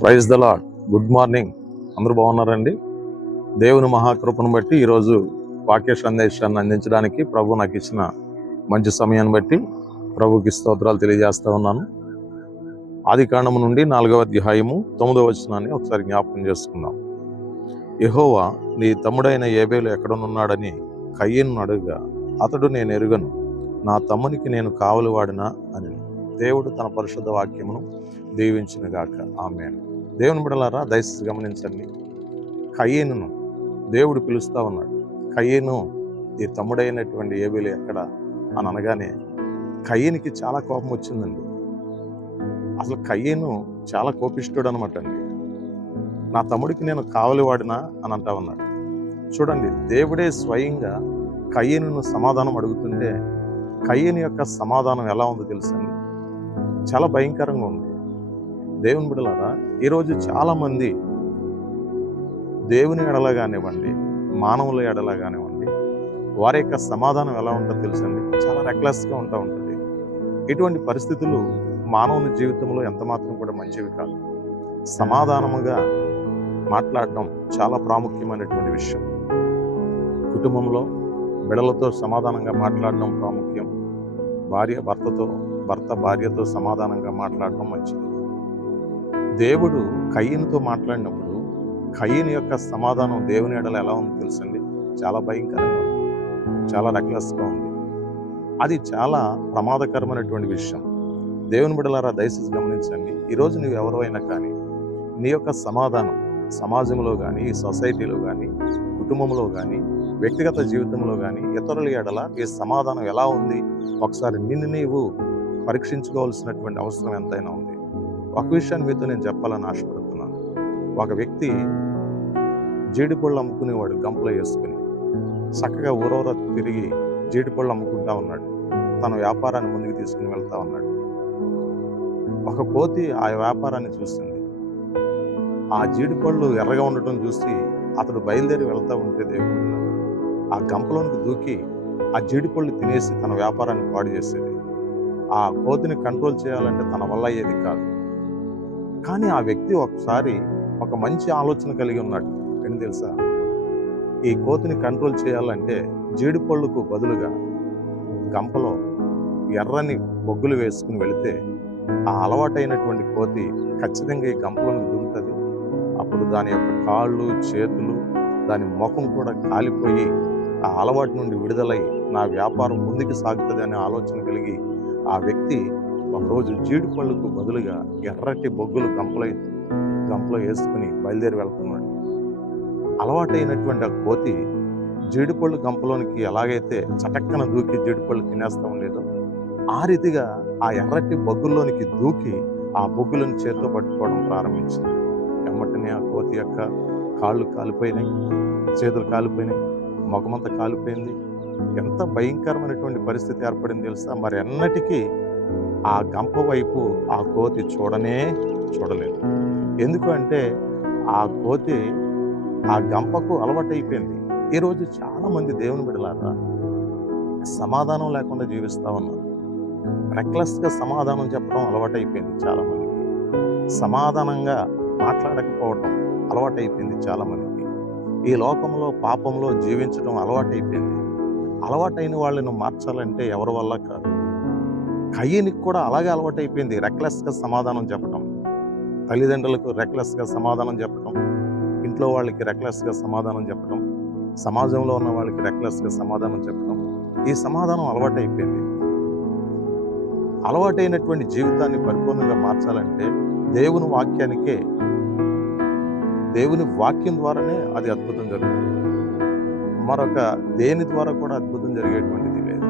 Praise the Lord. Good morning. అందరూ బాగున్నారండి? దేవుని మహాకృపను బట్టి ఈరోజు వాక్య సందేశాన్ని అందించడానికి ప్రభు నాకు ఇచ్చిన మంచి సమయాన్ని బట్టి ప్రభుకి స్తోత్రాలు తెలియజేస్తా ఉన్నాను. ఆదికాండము నుండి 4వ అధ్యాయము 9వ వచనాన్ని ఒకసారి జ్ఞాపకం చేసుకుందాం. యెహోవా నీ తమ్ముడైన ఏబేలు ఎక్కడనున్నాడని కయీనును అడుగగా, అతడు నేను ఎరుగను, నా తమ్మునికి నేను కావలివాడినా అని. దేవుడు తన పరిశుద్ధ వాక్యమును దీవించునుగాక. ఆమేన్. దేవుని బిడ్డలారా, దయచేసి గమనించండి. కయీనును దేవుడు పిలుస్తా ఉన్నాడు. కయీను ఈ తమ్ముడైనటువంటి ఏబేలు ఎక్కడ అని అనగానే కయీనికి చాలా కోపం వచ్చిందండి. అసలు కయీను చాలా కోపిష్ఠుడు అనమాట అండి. నా తమ్ముడికి నేను కావలివాడినా అని అంటా ఉన్నాడు. చూడండి, దేవుడే స్వయంగా కయీనును సమాధానం అడుగుతుంటే కయీను యొక్క సమాధానం ఎలా ఉందో తెలుసండి? చాలా భయంకరంగా ఉంది. దేవుని బిడ్డలారా, ఈరోజు చాలా మంది దేవుని ఎడల కానివ్వండి, మానవుల ఎడల కానివ్వండి, వారి యొక్క సమాధానం ఎలా ఉంటుందో తెలుసండి? చాలా రెక్లెస్గా ఉంటుంది. ఇటువంటి పరిస్థితులు మానవుని జీవితంలో ఎంత మాత్రం కూడా మంచివి కాదు. సమాధానముగా మాట్లాడటం చాలా ప్రాముఖ్యమైనటువంటి విషయం. కుటుంబంలో బిడ్డలతో సమాధానంగా మాట్లాడడం ప్రాముఖ్యం. భర్త భార్యతో సమాధానంగా మాట్లాడడం మంచిది. దేవుడు కయీనుతో మాట్లాడినప్పుడు కయీను యొక్క సమాధానం దేవుని ఎడల ఎలా ఉందో తెలుసండి? చాలా భయంకరంగా ఉంది, చాలా రెక్లెస్గా ఉంది. అది చాలా ప్రమాదకరమైనటువంటి విషయం. దేవుని బిడ్డలారా, దయచేసి గమనించండి. ఈరోజు నువ్వు ఎవరైనా కానీ నీ యొక్క సమాధానం సమాజంలో కానీ, సొసైటీలో కానీ, కుటుంబంలో కానీ, వ్యక్తిగత జీవితంలో కానీ, ఇతరుల ఎడల ఈ సమాధానం ఎలా ఉంది? ఒకసారి నిన్ను నీవు పరీక్షించుకోవాల్సినటువంటి అవసరం ఎంతైనా ఉంది. ఒక విషయాన్ని మీతో నేను చెప్పాలని ఆశపడుతున్నాను. ఒక వ్యక్తి జీడిపళ్ళు అమ్ముకునేవాడు, గంపలో వేసుకుని చక్కగా ఊరూర తిరిగి జీడిపళ్ళు అమ్ముకుంటా ఉన్నాడు. తన వ్యాపారాన్ని ముందుకు తీసుకుని వెళ్తా ఉన్నాడు. ఒక కోతి ఆ వ్యాపారాన్ని చూసింది. ఆ జీడిపళ్ళు ఎర్రగా ఉండటం చూసి అతడు బయలుదేరి వెళ్తూ ఉంటే దేవుడు ఆ గంపలోనికి దూకి ఆ జీడిపళ్ళు తినేసి తన వ్యాపారాన్ని పాడు చేసేది. ఆ కోతిని కంట్రోల్ చేయాలంటే తన వల్ల అయ్యేది కాదు. కానీ ఆ వ్యక్తి ఒకసారి ఒక మంచి ఆలోచన కలిగి ఉన్నాడు. ఏంటి తెలుసా? ఈ కోతిని కంట్రోల్ చేయాలంటే జీడిపళ్ళకు బదులుగా గంపలో ఎర్రని బొగ్గులు వేసుకుని వెళితే ఆ అలవాటైనటువంటి కోతి ఖచ్చితంగా ఈ గంపలోకి దూకుతుంది. అప్పుడు దాని యొక్క కాళ్ళు, చేతులు, దాని ముఖం కూడా కాలిపోయి ఆ అలవాటు నుండి విడుదలై నా వ్యాపారం ముందుకు సాగుతుంది అనే ఆలోచన కలిగి ఆ వ్యక్తి ఒకరోజు జీడిపళ్ళకు బదులుగా ఎర్రటి బొగ్గులు గంపలో వేసుకుని బయలుదేరి వెళ్తున్నాడు. అలవాటైనటువంటి ఆ కోతి జీడిపళ్ళు గంపలోనికి ఎలాగైతే చటక్కన దూకి జీడిపళ్ళు తినేస్తా ఉండేదో ఆ రీతిగా ఆ ఎర్రటి బొగ్గుల్లోనికి దూకి ఆ బొగ్గులను చేత్తో పట్టుకోవడం ప్రారంభించింది. వెంటనే ఆ కోతి యొక్క కాళ్ళు కాలిపోయినాయి, చేతులు కాలిపోయినాయి, ముఖమంతా కాలిపోయింది. ఎంత భయంకరమైనటువంటి పరిస్థితి ఏర్పడింది తెలుసా? మరి ఎన్నటికీ ఆ గంప వైపు ఆ కోతి చూడలేదు. ఎందుకు అంటే ఆ కోతి ఆ గంపకు అలవాటైపోయింది. ఈరోజు చాలా మంది దేవుని బిడ్డలారా సమాధానం లేకుండా జీవిస్తా ఉన్నారు. రెక్లెస్గా సమాధానం చెప్పడం అలవాటైపోయింది చాలా మందికి. సమాధానంగా మాట్లాడకపోవటం అలవాటైపోయింది చాలా మందికి. ఈ లోకంలో పాపంలో జీవించడం అలవాటైపోయింది. అలవాటైన వాళ్ళను మార్చాలంటే ఎవరి వల్ల కాదు. కయీనికి కూడా అలాగే అలవాటైపోయింది రెక్లెస్గా సమాధానం చెప్పడం. తల్లిదండ్రులకు రెక్లెస్గా సమాధానం చెప్పడం, ఇంట్లో వాళ్ళకి రెక్లెస్గా సమాధానం చెప్పడం, సమాజంలో ఉన్న వాళ్ళకి రెక్లెస్గా సమాధానం చెప్పడం. ఈ సమాధానం అలవాటైపోయింది. అలవాటైనటువంటి జీవితాన్ని పరిపూర్ణంగా మార్చాలంటే దేవుని వాక్యం ద్వారానే అది అద్భుతం జరుగుతుంది. మరొక దేని ద్వారా కూడా అద్భుతం జరిగేటువంటిది లేదు.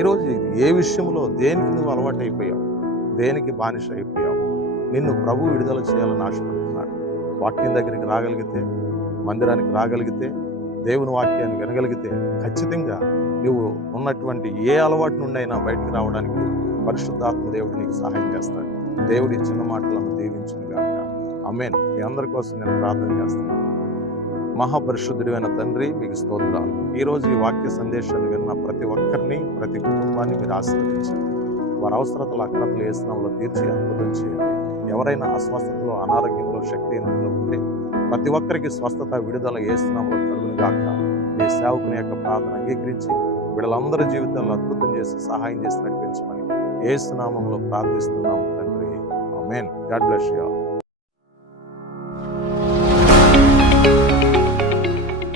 ఈరోజు ఏ విషయంలో దేనికి నువ్వు అలవాటైపోయావు, దేనికి బానిస అయిపోయావు? నిన్ను ప్రభు విడుదల చేయాలని ఆశపడుతున్నాడు. వాక్యం దగ్గరికి రాగలిగితే, మందిరానికి రాగలిగితే, దేవుని వాక్యాన్ని వినగలిగితే ఖచ్చితంగా నువ్వు ఉన్నటువంటి ఏ అలవాటు నుండి అయినా బయటకు రావడానికి పరిశుద్ధాత్మ దేవుడు నీకు సహాయం చేస్తాడు. దేవుడి చిన్న మాటలను దీవించునుగాక. ఆమేన్. మీ అందరి కోసం నేను ప్రార్థన చేస్తున్నాను. మహాపరిశుద్ధుడైన తండ్రి, మీకు స్తోత్రాలు. ఈరోజు ఈ వాక్య సందేశాన్ని విన్న ప్రతి ఒక్కరిని, ప్రతి కుటుంబాన్ని మీరు ఆశీర్వదించండి. వారి అవసరతలు అక్రతలు వేసినంలో తీర్చి అద్భుతం చేయండి. ఎవరైనా అస్వస్థతలో, అనారోగ్యంలో, శక్తిహీనతలో ఉంటే ప్రతి ఒక్కరికి స్వస్థత, విడుదల యేసునామములో కలుగును గాక. ఈ సేవకుని యొక్క ప్రార్థన అంగీకరించి వీళ్ళందరి జీవితాల్లో అద్భుతం చేసి సహాయం చేసి నడిపించమని యేసునామములో ప్రార్థిస్తున్నాము తండ్రి. Amen. God bless you all.